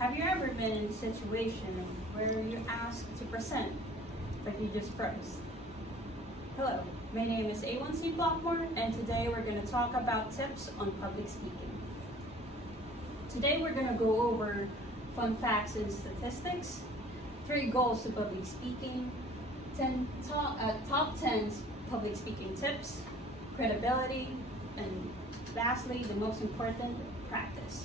Have you ever been in a situation where you're asked to present, but you just froze? Hello, my name is A1C Blockmore, and today we're going to talk about tips on public speaking. Today we're going to go over fun facts and statistics, 3 goals to public speaking, top 10 public speaking tips, credibility, and lastly, the most important, practice.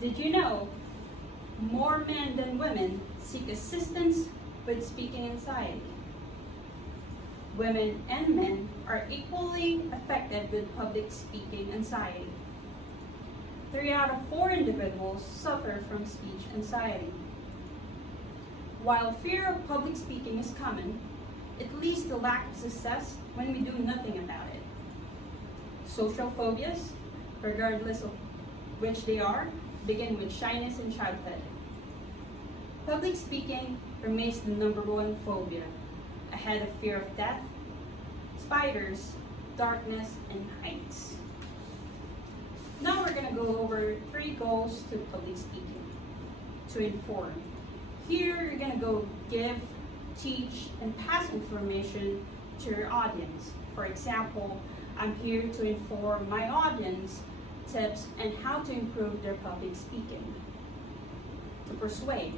Did you know more men than women seek assistance with speaking anxiety? Women and men are equally affected with public speaking anxiety. 3 out of 4 individuals suffer from speech anxiety. While fear of public speaking is common, it leads to lack of success when we do nothing about it. Social phobias, regardless of which they are, begin with shyness in childhood. Public speaking remains the #1 phobia, ahead of fear of death, spiders, darkness, and heights. Now we're going to go over 3 goals to public speaking. To inform. Here you're going to go give, teach, and pass information to your audience. For example, I'm here to inform my audience tips and how to improve their public speaking. To persuade.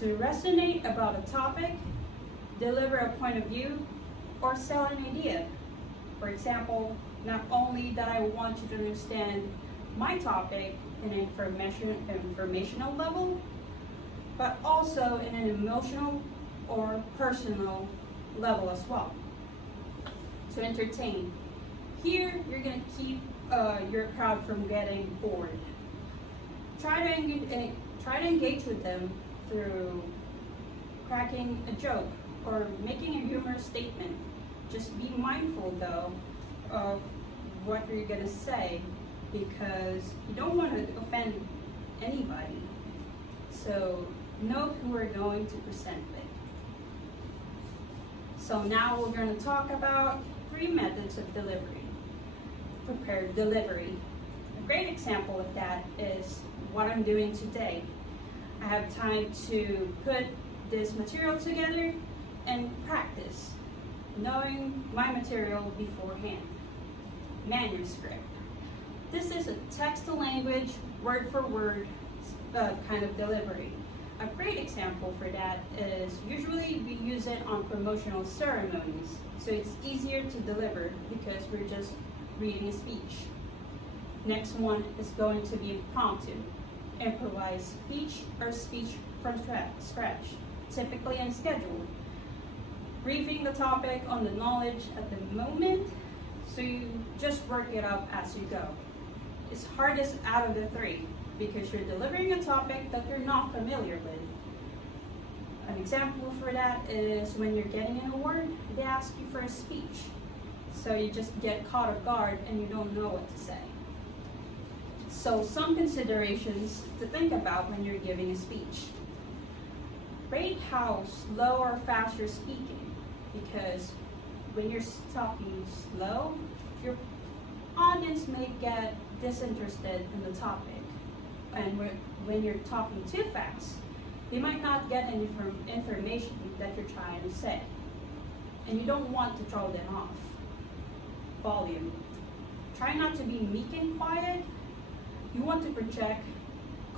To resonate about a topic, deliver a point of view, or sell an idea. For example, not only that I want you to understand my topic in an informational level, but also in an emotional or personal level as well. To entertain. Here, you're going to keep your crowd from getting bored. Try to engage with them through cracking a joke or making a humorous statement. Just be mindful though of what you're going to say, because you don't want to offend anybody. So know who we're going to present with. So now we're going to talk about 3 methods of delivery. Prepared delivery. A great example of that is what I'm doing today. I have time to put this material together and practice, knowing my material beforehand. Manuscript. This is a text-to-language, word-for-word kind of delivery. A great example for that is usually we use it on promotional ceremonies, so it's easier to deliver because we're just reading a speech. Next one is going to be impromptu, improvised speech or speech from scratch, typically unscheduled. Briefing the topic on the knowledge at the moment, so you just work it up as you go. It's hardest out of the 3 because you're delivering a topic that you're not familiar with. An example for that is when you're getting an award, they ask you for a speech. So you just get caught off guard and you don't know what to say. So some considerations to think about when you're giving a speech. Rate how slow or fast you're speaking, because when you're talking slow, your audience may get disinterested in the topic. And when you're talking too fast, they might not get any information that you're trying to say. And you don't want to throw them off. Volume. Try not to be meek and quiet. You want to project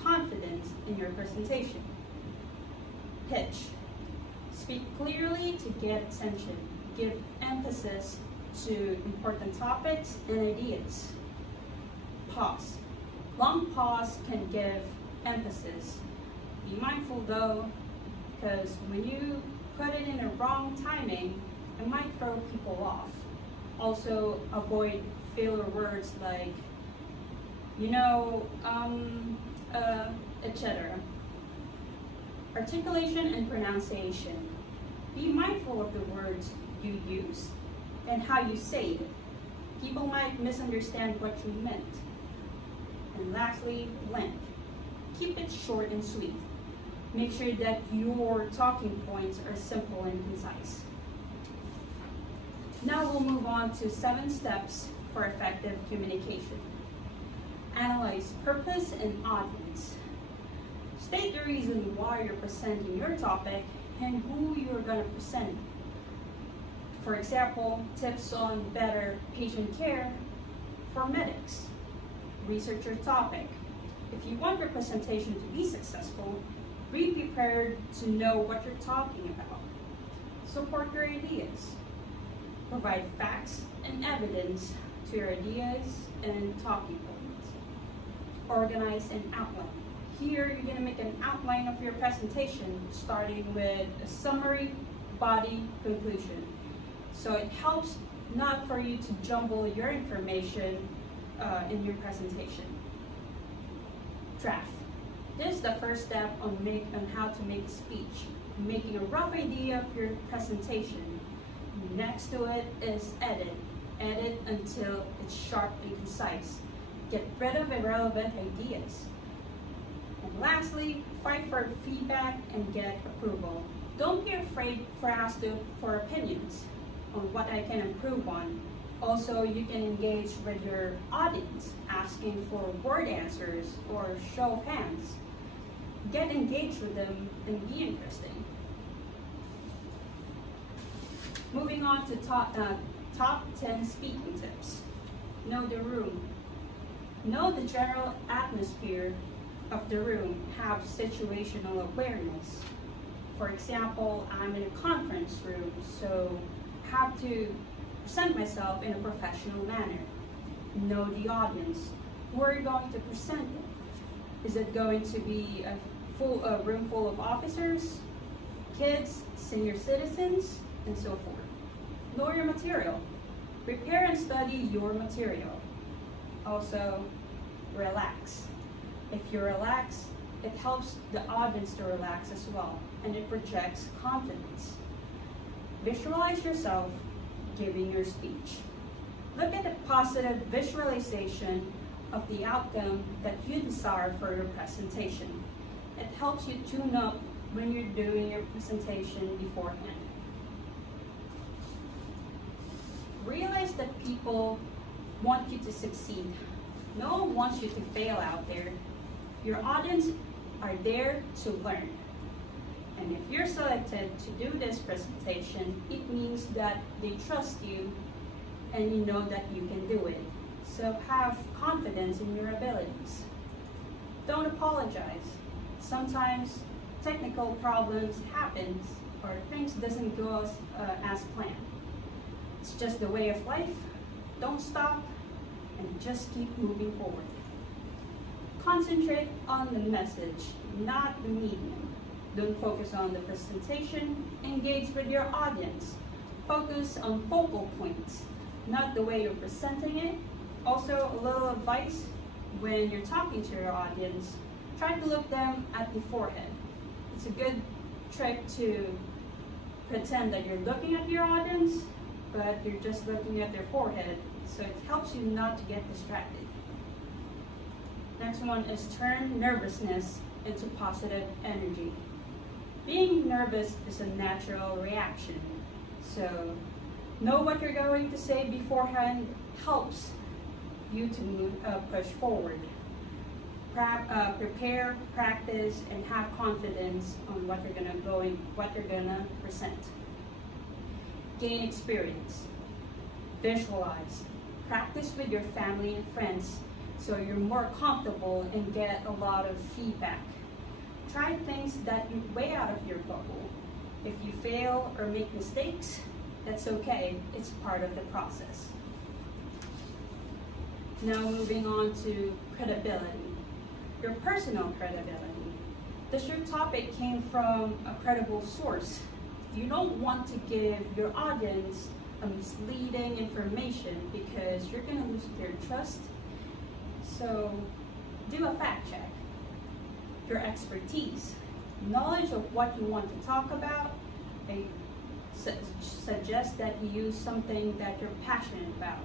confidence in your presentation. Pitch. Speak clearly to get attention. Give emphasis to important topics and ideas. Pause. Long pause can give emphasis. Be mindful though, because when you put it in a wrong timing, it might throw people off. Also, avoid filler words like, etc. Articulation and pronunciation. Be mindful of the words you use and how you say it. People might misunderstand what you meant. And lastly, length. Keep it short and sweet. Make sure that your talking points are simple and concise. Now we'll move on to 7 steps for effective communication. Analyze purpose and audience. State the reason why you're presenting your topic and who you're going to present. For example, tips on better patient care for medics. Research your topic. If you want your presentation to be successful, be prepared to know what you're talking about. Support your ideas. Provide facts and evidence to your ideas and talking points. Organize and outline. Here, you're going to make an outline of your presentation, starting with a summary, body, conclusion. So it helps not for you to jumble your information in your presentation. Draft. This is the first step on how to make a speech. Making a rough idea of your presentation. Next to it is edit. Edit until it's sharp and concise. Get rid of irrelevant ideas. And lastly, fight for feedback and get approval. Don't be afraid for asked for opinions on what I can improve on. Also, you can engage with your audience, asking for word answers or show of hands. Get engaged with them and be interesting. Moving on to top 10 speaking tips. Know the room. Know the general atmosphere of the room. Have situational awareness. For example, I'm in a conference room, so have to present myself in a professional manner. Know the audience. Who are you going to present it? Is it going to be a room full of officers, kids, senior citizens, and so forth? Know your material. Prepare and study your material. Also, relax. If you relax, it helps the audience to relax as well, and it projects confidence. Visualize yourself giving your speech. Look at the positive visualization of the outcome that you desire for your presentation. It helps you tune up when you're doing your presentation beforehand. Realize that people want you to succeed. No one wants you to fail out there. Your audience are there to learn. And if you're selected to do this presentation, it means that they trust you and you know that you can do it. So have confidence in your abilities. Don't apologize. Sometimes technical problems happen or things doesn't go as planned. It's just the way of life. Don't stop and just keep moving forward. Concentrate on the message, not the medium. Don't focus on the presentation. Engage with your audience. Focus on focal points, not the way you're presenting it. Also, a little advice, when you're talking to your audience, try to look them at the forehead. It's a good trick to pretend that you're looking at your audience, but you're just looking at their forehead, so it helps you not to get distracted. Next one is turn nervousness into positive energy. Being nervous is a natural reaction, so know what you're going to say beforehand helps you to push forward. Prepare, practice, and have confidence on what you're gonna present. Gain experience. Visualize. Practice with your family and friends so you're more comfortable and get a lot of feedback. Try things that you way out of your bubble. If you fail or make mistakes, that's okay. It's part of the process. Now moving on to credibility. Your personal credibility. Does your topic came from a credible source? You don't want to give your audience a misleading information because you're going to lose their trust. So do a fact check. Your expertise, knowledge of what you want to talk about. I suggest that you use something that you're passionate about.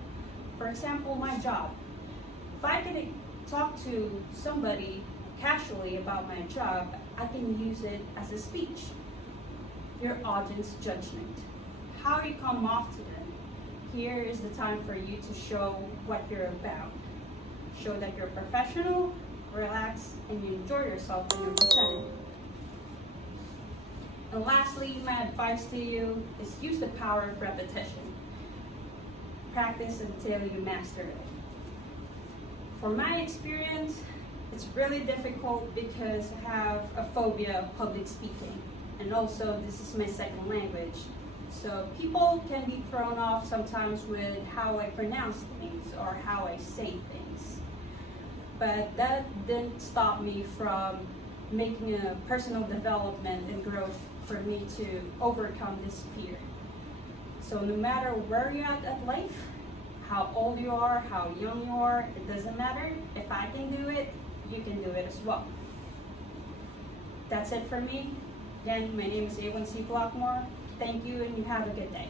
For example, my job. If I can talk to somebody casually about my job, I can use it as a speech. Your audience judgment. How you come off to them. Here is the time for you to show what you're about. Show that you're professional, relax, and you enjoy yourself when you're presenting. And lastly, my advice to you is use the power of repetition. Practice until you master it. From my experience, it's really difficult because I have a phobia of public speaking, and also this is my second language. So people can be thrown off sometimes with how I pronounce things or how I say things. But that didn't stop me from making a personal development and growth for me to overcome this fear. So no matter where you're at life, how old you are, how young you are, it doesn't matter. If I can do it, you can do it as well. That's it for me. Again, my name is A1C Blockmore. Thank you and you have a good day.